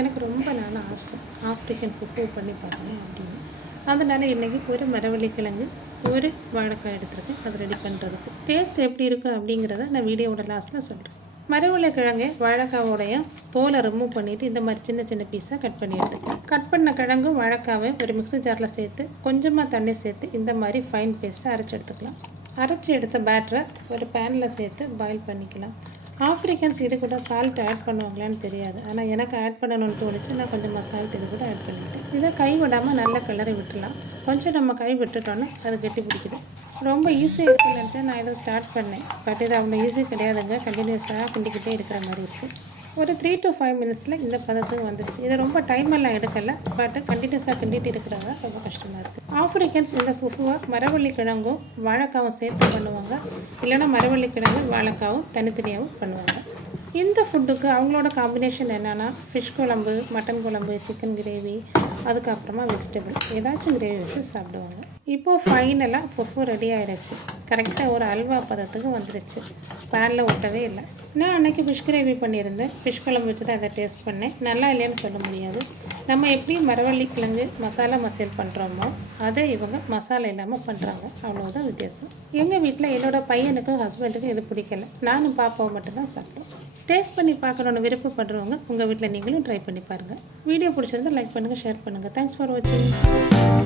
எனக்கு ரொம்ப நாள் ஆசை ஆஃப்ரிக்கன் குஃபு பண்ணி பார்க்கணும் அப்படின்னு. அதனால் இன்றைக்கி ஒரு மரவள்ளிக்கிழங்கு ஒரு வாழைக்காய் எடுத்துருக்கேன் அது ரெடி பண்ணுறதுக்கு. டேஸ்ட் எப்படி இருக்கும் அப்படிங்கிறத நான் வீடியோவோட லாஸ்ட்டில் சொல்கிறேன். மரவள்ளிக்கிழங்கு வாழைக்காவோடைய தோலை ரிமூவ் பண்ணிவிட்டு இந்த மாதிரி சின்ன சின்ன பீஸாக கட் பண்ணி எடுத்துக்கலாம். கட் பண்ண கிழங்கும் வாழைக்காவை ஒரு மிக்ஸி ஜாரில் சேர்த்து கொஞ்சமாக தண்ணி சேர்த்து இந்த மாதிரி ஃபைன் பேஸ்ட்டை அரைச்சி எடுத்துக்கலாம். அரைச்சி எடுத்த பேட்டரை ஒரு பேனில் சேர்த்து பாயில் பண்ணிக்கலாம். ஆஃப்ரிக்கன்ஸ் இது கூட சால்ட் ஆட் பண்ணுவாங்களான்னு தெரியாது, ஆனால் எனக்கு ஆட் பண்ணணும்னு தோணுச்சு. நான் கொஞ்சமாக சால்ட் இது கூட ஆட் பண்ணிவிட்டேன். இதை கை விடாமல் நல்ல கலரை விட்டுலாம். கொஞ்சம் நம்ம கை விட்டுட்டோன்னா அது கெட்டி பிடிக்குது. ரொம்ப ஈஸியாக இருக்குன்னு நினச்சா நான் இதை ஸ்டார்ட் பண்ணேன். பட் இது அவ்வளோ ஈஸி கிடையாதுங்க. கண்டினியூஸாக கிண்டிக்கிட்டே இருக்கிற மாதிரி இருக்குது. ஒரு 3 to 5 மினிட்ஸில் இந்த பதத்துக்கு வந்துடுச்சு. இதை ரொம்ப டைம் எல்லாம் எடுக்கலை, பட் கண்டினியூஸாக கிண்டிட்டு இருக்கிறவங்க ரொம்ப கஷ்டமாக இருக்குது. ஆஃப்ரிக்கன்ஸ் இந்த ஃபுஃபுவை மரவள்ளிக்கிழங்கும் வாழைக்காவும் சேர்த்து பண்ணுவாங்க, இல்லைனா மரவள்ளிக்கிழங்கு வாழைக்காவும் தனித்தனியாகவும் பண்ணுவாங்க. இந்த ஃபுட்டுக்கு அவங்களோட காம்பினேஷன் என்னென்னா ஃபிஷ் குழம்பு, மட்டன் குழம்பு, சிக்கன் கிரேவி, அதுக்கப்புறமா வெஜிடபிள் ஏதாச்சும் கிரேவி வச்சு சாப்பிடுவாங்க. இப்போது ஃபைனலாக ஃபுஃபு ரெடி ஆகிடுச்சு. கரெக்டாக ஒரு அல்வா பதத்துக்கு வந்துடுச்சு. பேனில் ஒட்டவே இல்லை. நான் அன்றைக்கி ஃபிஷ் கிரேவி பண்ணியிருந்தேன். ஃபிஷ் குழம்பு வச்சு தான் அதை டேஸ்ட் பண்ணேன். நல்லா இல்லைன்னு சொல்ல முடியாது. நம்ம எப்படி மரவள்ளிக்கிழங்கு மசாலா மசால் பண்ணுறோமோ அதை இவங்க மசாலா இல்லாமல் பண்ணுறாங்க, அவ்வளோதான் வித்தியாசம். எங்கள் வீட்டில் என்னோடய பையனுக்கும் ஹஸ்பண்டுக்கும் இது பிடிக்கல. நானும் பாப்பாவும் மட்டும்தான் சாப்பிட்டோம். டேஸ்ட் பண்ணி பார்க்கணுன்னு விருப்பப்படுறவங்க உங்கள் வீட்டில் நீங்களும் ட்ரை பண்ணி பாருங்கள். வீடியோ பிடிச்சிருந்தால் லைக் பண்ணுங்கள், ஷேர் பண்ணுங்கள். தேங்க்ஸ் ஃபார் வாட்சிங்.